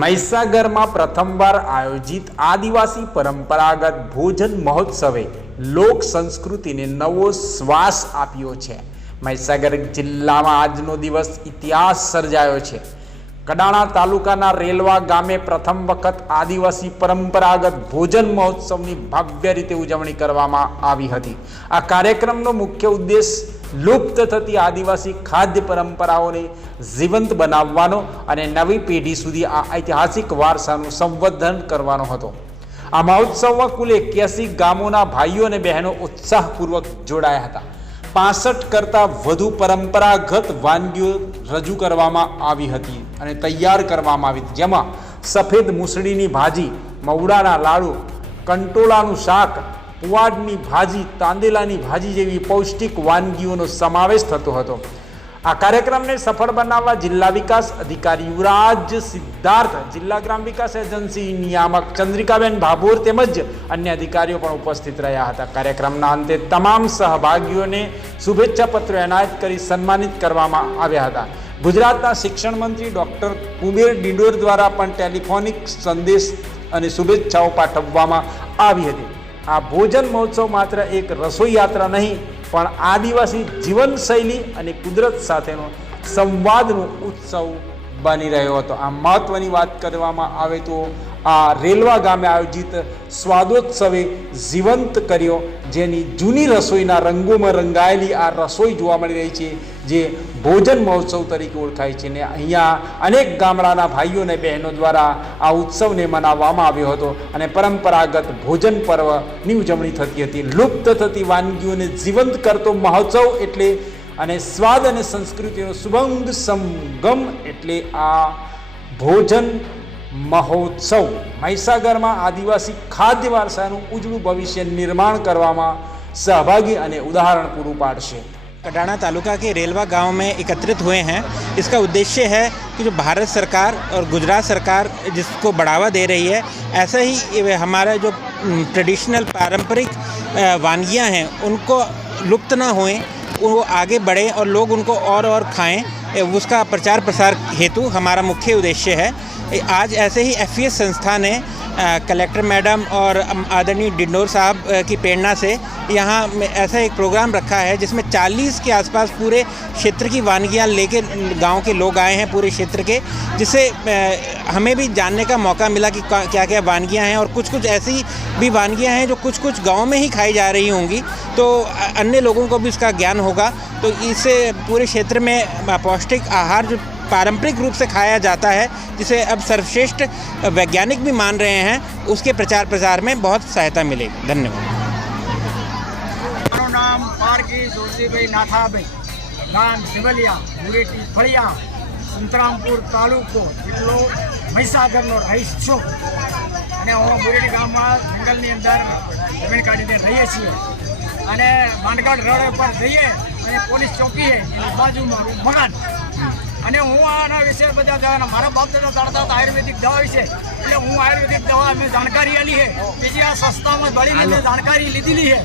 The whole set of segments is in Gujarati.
મહીસાગરમાં પ્રથમવાર આયોજિત આદિવાસી પરંપરાગત ભોજન મહોત્સવે લોક સંસ્કૃતિને નવો શ્વાસ આપ્યો છે. મહીસાગર જિલ્લામાં આજનો દિવસ ઇતિહાસ સર્જાયો છે. કડાણા તાલુકાના રેલવા ગામે પ્રથમ વખત આદિવાસી પરંપરાગત ભોજન મહોત્સવની ભવ્ય રીતે ઉજવણી કરવામાં આવી હતી. આ કાર્યક્રમનો મુખ્ય ઉદ્દેશ લુપ્ત થતી આદિવાસી ખાદ્ય પરંપરાઓને જીવંત બનાવવાનો અને નવી પેઢી સુધી આ ઐતિહાસિક વારસાનું સંવર્ધન કરવાનો હતો. આ મહોત્સવમાં કુલ એક્યાસી ગામોના ભાઈઓ અને બહેનો ઉત્સાહપૂર્વક જોડાયા હતા. પાસઠ કરતાં વધુ પરંપરાગત વાનગીઓ રજૂ કરવામાં આવી હતી અને તૈયાર કરવામાં આવી જેમાં સફેદ મૂસળીની ભાજી, મવડાના લાડુ, કંટોલાનું શાક પુવાડની ભાજી, તાંદેલાની ભાજી જેવી પૌષ્ટિક વાનગીઓનો સમાવેશ થતો હતો. આ કાર્યક્રમને સફળ બનાવવા જિલ્લા વિકાસ અધિકારી યુવરાજ સિદ્ધાર્થ, જિલ્લા ગ્રામ વિકાસ એજન્સી નિયામક ચંદ્રિકાબેન ભાભોર તેમજ અન્ય અધિકારીઓ પણ ઉપસ્થિત રહ્યા હતા. કાર્યક્રમના અંતે તમામ સહભાગીઓને શુભેચ્છા પત્રો એનાયત કરી સન્માનિત કરવામાં આવ્યા હતા. ગુજરાતના શિક્ષણ મંત્રી ડૉક્ટર કુબેર ડિંડોર દ્વારા પણ ટેલિફોનિક સંદેશ અને શુભેચ્છાઓ પાઠવવામાં આવી હતી. આ ભોજન મહોત્સવ માત્ર એક રસોઈ યાત્રા નહીં, પણ આદિવાસી જીવનશૈલી અને કુદરત સાથેનો સંવાદનો ઉત્સવ બની રહ્યો હતો. આ મહત્ત્વની વાત કરવામાં આવે તો આ રેલવા ગામે આયોજિત સ્વાદોત્સવે જીવંત કર્યો, જેની જૂની રસોઈના રંગોમાં રંગાયેલી આ રસોઈ જોવા મળી રહી છે, જે ભોજન મહોત્સવ તરીકે ઓળખાય છે. ને અહીંયા અનેક ગામડાના ભાઈઓ અને બહેનો દ્વારા આ ઉત્સવને મનાવવામાં આવ્યો હતો અને પરંપરાગત ભોજન પર્વની ઉજવણી થતી હતી. લુપ્ત થતી વાનગીઓને જીવંત કરતો મહોત્સવ એટલે અને સ્વાદ અને સંસ્કૃતિનો સુગંધ સંગમ એટલે આ ભોજન મહોત્સવ મહીસાગરમાં આદિવાસી ખાદ્ય વારસાનું ઉજળું ભવિષ્ય નિર્માણ કરવામાં સહભાગી અને ઉદાહરણ પૂરું પાડશે कडाना तालुका के रेलवा गांव में एकत्रित हुए हैं इसका उद्देश्य है कि जो भारत सरकार और गुजरात सरकार जिसको बढ़ावा दे रही है ऐसा ही ये हमारा जो ट्रेडिशनल पारंपरिक अ, वानगियां हैं उनको लुप्त ना होएं वो आगे बढ़ें और लोग उनको और और खाएं ए, उसका प्रचार प्रसार हेतु हमारा मुख्य उद्देश्य है ए, आज ऐसे ही एफएस संस्था ने कलेक्टर मैडम और आदरणीय डिंडोर साहब की प्रेरणा से यहाँ ऐसा एक प्रोग्राम रखा है जिसमें 40 के आसपास पूरे क्षेत्र की वानगियाँ लेके, गाँव के लोग आए हैं पूरे क्षेत्र के, जिससे हमें भी जानने का मौका मिला कि क्या क्या वानगियाँ हैं और कुछ कुछ ऐसी भी वानगियाँ हैं जो कुछ कुछ गाँव में ही खाई जा रही होंगी। तो अन्य लोगों को भी इसका ज्ञान होगा। तो इससे पूरे क्षेत्र में पौष्टिक आहार जो पारंपरिक रूप से खाया जाता है जिसे अब सर्वश्रेष्ठ वैज्ञानिक भी मान रहे हैं उसके प्रचार प्रसार में बहुत सहायता मिलेगी धन्यवाद મારું નામ પારકી જોશીભાઈ નાથાભાઈ ગામ સિવલિયા મુરેટી ફળિયા સંતરામપુર તાલુકો જિલ્લો મહીસાગરનો રહીશ છું અને હું મુરેટી ગામમાં જંગલની અંદર જમીન કાઢીને રહીએ છીએ અને માંડગઢ રોડ ઉપર જઈએ અને પોલીસ ચોકી છે એની બાજુમાં મારું મકાન અને હું આના વિશે બધા દવાના મારા બાપ દાદા જાણતા હતા આયુર્વેદિક દવા વિશે. એટલે હું આયુર્વેદિક દવા મેં જાણકારી આલી છે. બીજી આ સંસ્થામાં ભળીને મેં જાણકારી લીધેલી છે.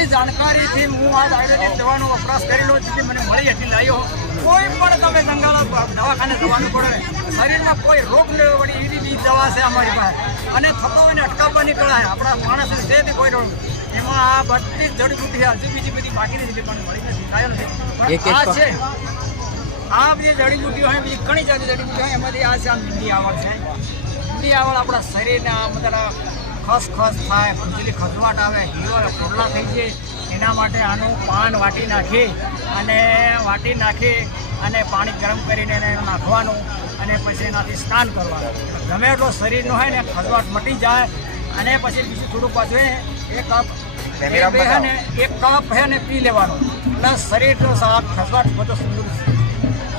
એ જાણકારીથી હું આ આયુર્વેદિક દવાનો વપરાશ કરેલો જેથી મને મળી હતી લાવ્યો કોઈ પણ તમે ગંગાળા દવાખાને જવાનું પડે શરીરમાં કોઈ રોગ ન પડે એવી દવા છે અમારી પાસે. અને થતો હોય ને અટકાવવાની કળા આપણા માણસને તે કોઈ રોગ. એમાં આ બધી જ જડીબુટી હજુ બીજી બધી બાકીની છે પણ મળી નથી. લાવ્યો નથી પણ આ છે. આ બધી જડીબુટીઓ હોય બીજી ઘણી જાતિ જડીબુટીઓ હોય એમાંથી આ છે આમ હિન્દી આવડ છે. હિન્દી આવડ આપણા શરીરને આ મતલબ ખસખસ થાય પછી ખસવાટ આવે હીરો ખોરલા થઈ જાય એના માટે આનું પાન વાટી નાખી અને વાટી નાખી અને પાણી ગરમ કરીને એને નાખવાનું અને પછી એનાથી સ્નાન કરવાનું. ગમે એટલો શરીરનો હોય ને ખસવાટ મટી જાય અને પછી બીજું થોડું પાછું એ કપ બે ને એક કપ હે ને પી લેવાનું. એટલે શરીરનો સાફ ખસવાટ બધો તંદુરસ્ત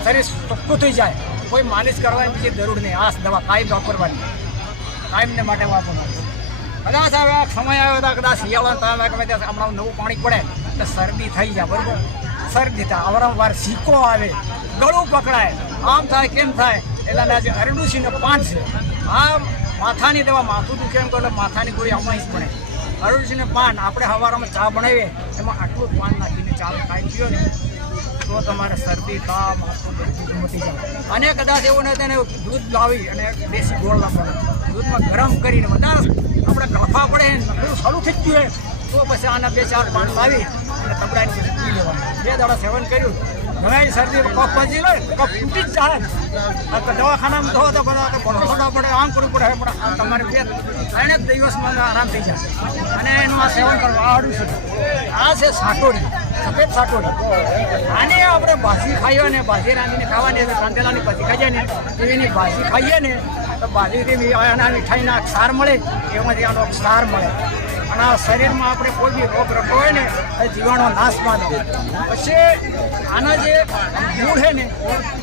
શરીર ચોખ્ખું થઈ જાય, કોઈ માલિશ કરવાની બીજી જરૂર નહીં. આ દવા કાયમ વાપરવાની. કાયમને માટે વાપરવાની. કદાચ હવે સમય આવ્યો તો કદાચ શિયાળો આવે ગમે ત્યાં હમણાં નવું પાણી પડે એટલે શરદી થઈ જાય, બરાબર? શરદી થાય અવારંવાર શીકો આવે, ગળું પકડાય, આમ થાય કેમ થાય? એટલે ના જે અરડુસીનો પાન છે. આમ માથાની દવા, માથું દુખે એમ એટલે માથાની ગોળી અમાઈ જ પડે. અરડુસીનું પાન, આપણે સવારમાં ચા બનાવીએ, એમાં આટલું જ પાન નાખીને ચા કાંઈ થયો ને. તો તમારે શરદી તાવ માથું બધું મટી જાય. અને કદાચ એવું નથી ને દૂધ લાવી અને દેશી ગોળ લાવવાનો. દૂધમાં ગરમ કરીને બધા આપણે ગળફા પડે નકરું સારું થઈ હોય તો પછી આના બે ચાર પાણી લાવી અને તબડાની પી લેવાનું. બે દાડા સેવન કર્યું. હવે શરદી કફ બાજી લે કફ ફૂટી જ જાય. દવાખાનામાં ધો તો બધા ફોટો પડે, આમ કરવું પડે, પણ તમારે બે ત્રણ જ દિવસમાં આરામ થઈ જાય. અને એનું આ સેવન કરવા આવડ્યું છે. આ છે સાટોડી સફેદ સાટોડી આને આપણે ભાજી ખાઈએ ને ભાજી રાંધીને ખાવાની રાંધેલાની ભાજી ખાઈએ ને એની ભાજી ખાઈએ ને, તો ભાજીથી આના મીઠાઈના ક્ષાર મળે, એમાંથી આનો ક્ષાર મળે. અને આ શરીરમાં આપણે કોઈ બી રોગ રખો હોય ને એ જીવાણો નાશ પામે. પછી આના જે મૂળ છે ને,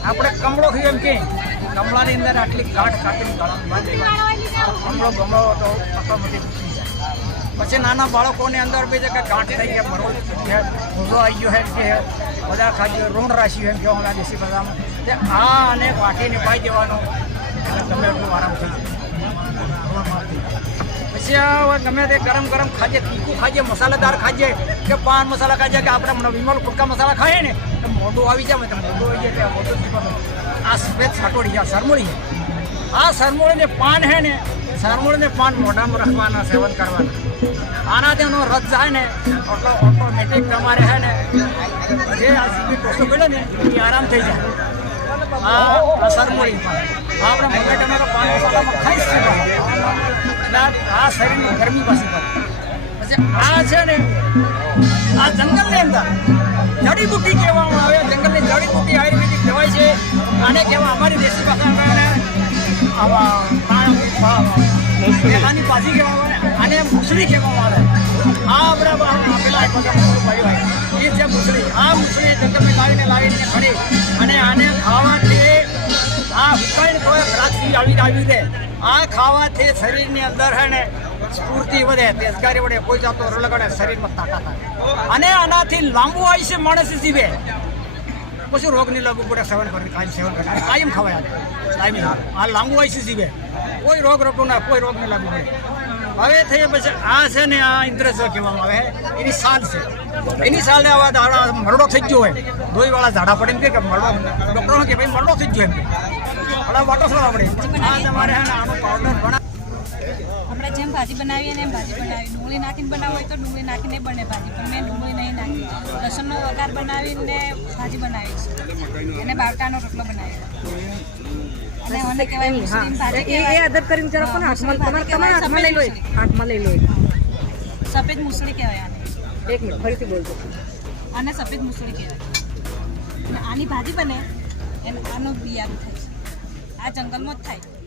આપણે કમળો ખાઈએ એમ કે, કમળાની અંદર આટલી ગાંઠ બાંધી કમળો ગમળો હતો જાય પછી નાના બાળકોની અંદર બી છે કે ગાંઠ થઈ ગયા મરોડ છે ભૂલો આવી ગયો છે કે, બધા ખાલી ઋણ રાશિ એમ કહેવાના દેશી ભાષામાં તે આ અને વાટીને પાઈ દેવાનો. તમે આરામ. પછી ગમે તે ગરમ ગરમ ખાજે તીખું ખાજે મસાલેદાર ખાજે કે પાન મસાલા ખાજે કે આપણે વિમલ ફૂટકા મસાલા ખાઈએ ને, તો મોઢું આવી જાય તો મોઢું આવી જાય મોઢું આ સફેદ સાટોડી આ સરમોળી છે આ સરમોળીને પાન છે ને સરમોળીને પાન મોઢામાં રાખવાના, સેવન કરવાના. આનાથી એનો રસ જાય ને એટલો ઓટોમેટિક તમારે છે ને, જે આ સીધી ટોસો પડે ને, એ આરામ થઈ જાય. આ સરમૂળી પાન આપણે મમ્મી ટમેટો પાન મસાલામાં ખાઈ શકીએ એટલે આ શરીરમાં ગરમી પાછી પડે. પછી આ છે ને, આ જંગલની અંદર જડીબુટ્ટી કહેવામાં આવે. જંગલની જડીબુટ્ટી આયુર્વેદિક કહેવાય છે. આને કહેવા અમારી દેશી ભાષામાં આવા આની પાછી કહેવામાં આને મુસળી કહેવામાં આવે. આ આપણે એ છે મુસળી. આ મુસળી જંગલમાં લાવીને લાવીને ખડી અને આને ખાવાથી આ હુકાઈને કોઈ દ્રાક્ષી આવી આવી દે આ ખાવાથી શરીરની અંદર હે ને સ્ફૂર્તિ વધે, તેજગારી વડે કોઈ જાતો રલગડે શરીરમાં તાકાત આવે. અને આનાથી લાંબુ આયુષ્ય માણસ જીવે. પછી રોગ નહીં લાગુ પડે, સેવન કરીને કાયમ સેવન કરે કાયમ ખવાય કાયમ આ લાંબુ આયુષ્ય જીવે. કોઈ રોગ રોગો ના, કોઈ રોગ નહીં લાગુ હોય હવે થઈ પછી આ છે ને આ ઇન્દ્રજ કહેવામાં આવે એની સાલ છે. એની સાલે આવા દાડા મરડો થઈ ગયો હોય. દોઈ વાળા ઝાડા પડે એમ કે મરડો, ડૉક્ટરો કે ભાઈ મરડો થઈ ગયો એમ. થોડા વાટો થોડા આપણે આ તમારે આનો પાવડર બના આપણે જેમ ભાજી બનાવીએ ને એમ ભાજી બનાવી ડુંગળી નાખીને બનાવો હોય તો ડુંગળી નાખીને બને ભાજી. પણ મેં ડુંગળી નહીં નાખી. લસણનો વઘાર બનાવીને ભાજી બનાવી છે અને બાવટાનો રોટલો બનાવી અને મને કહેવાય મુસ્લિમ ભાજી એ એ અદબ કરીને જરા કોને? હાથમાં તમારે તમારા હાથમાં લઈ લો એ. હાથમાં લઈ લો સફેદ મુસળી કહેવાય આને. એક મિનિટ ફરીથી બોલજો. આને સફેદ મુસળી કહેવાય. આની ભાજી બને એને આનું બિયારું થાય છે. આ જંગલમાં જ થાય.